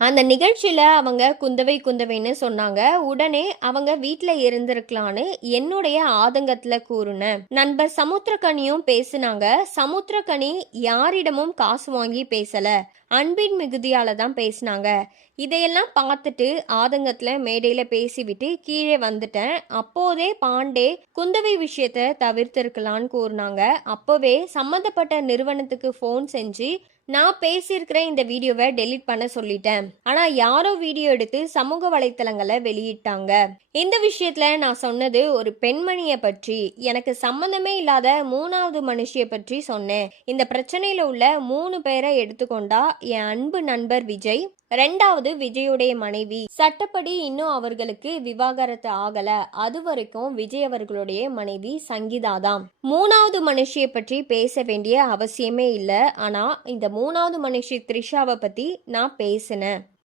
அந்த நிகழ்ச்சியில அவங்க குந்தவை குந்தவைன்னு சொன்னாங்க. உடனே அவங்க வீட்ல இருந்திருக்கலான்னு என்னுடைய ஆதங்கத்துல கூறுனேன். நண்பர் சமுத்திரக்கனியும் பேசுனாங்க. சமுத்திரக்கனி யாரிடமும் காசு வாங்கி பேசல, அன்பின் மிகுதியால தான் பேசினாங்க. இதையெல்லாம் பார்த்துட்டு ஆதங்கத்துல மேடையில பேசிவிட்டு கீழே வந்துட்டேன். அப்போதே பாண்டே குந்தவை விஷயத்த தவிர்த்திருக்கலான்னு கூறினாங்க. அப்போவே சம்மந்தப்பட்ட நிறுவனத்துக்கு ஃபோன் செஞ்சு நான் பேசியிருக்கிற இந்த வீடியோவை டெலீட் பண்ண சொல்லிட்டேன். ஆனா யாரோ வீடியோ எடுத்து சமூக வலைத்தளங்களை வெளியிட்டாங்க. இந்த விஷயத்துல நான் சொன்னது ஒரு பெண்மணிய பற்றி, எனக்கு சம்பந்தமே இல்லாத மூணாவது மனுஷிய பற்றி சொன்னேன். இந்த பிரச்சனையில உள்ள 3 பேரை எடுத்துக்கொண்டா என் அன்பு நண்பர் விஜய், ரெண்டாவது விஜயுடைய மனைவி, சட்டப்படி இன்னும் அவர்களுக்கு விவாகரத்து ஆகல, அது வரைக்கும் விஜய் அவர்களுடைய மனைவி சங்கீதா தான். மூணாவது மனுஷிய பற்றி பேச வேண்டிய அவசியமே இல்லை. ஆனா இந்த மூணாவது மனுஷி த்ரிஷாவை பத்தி நான் பேசினேன்.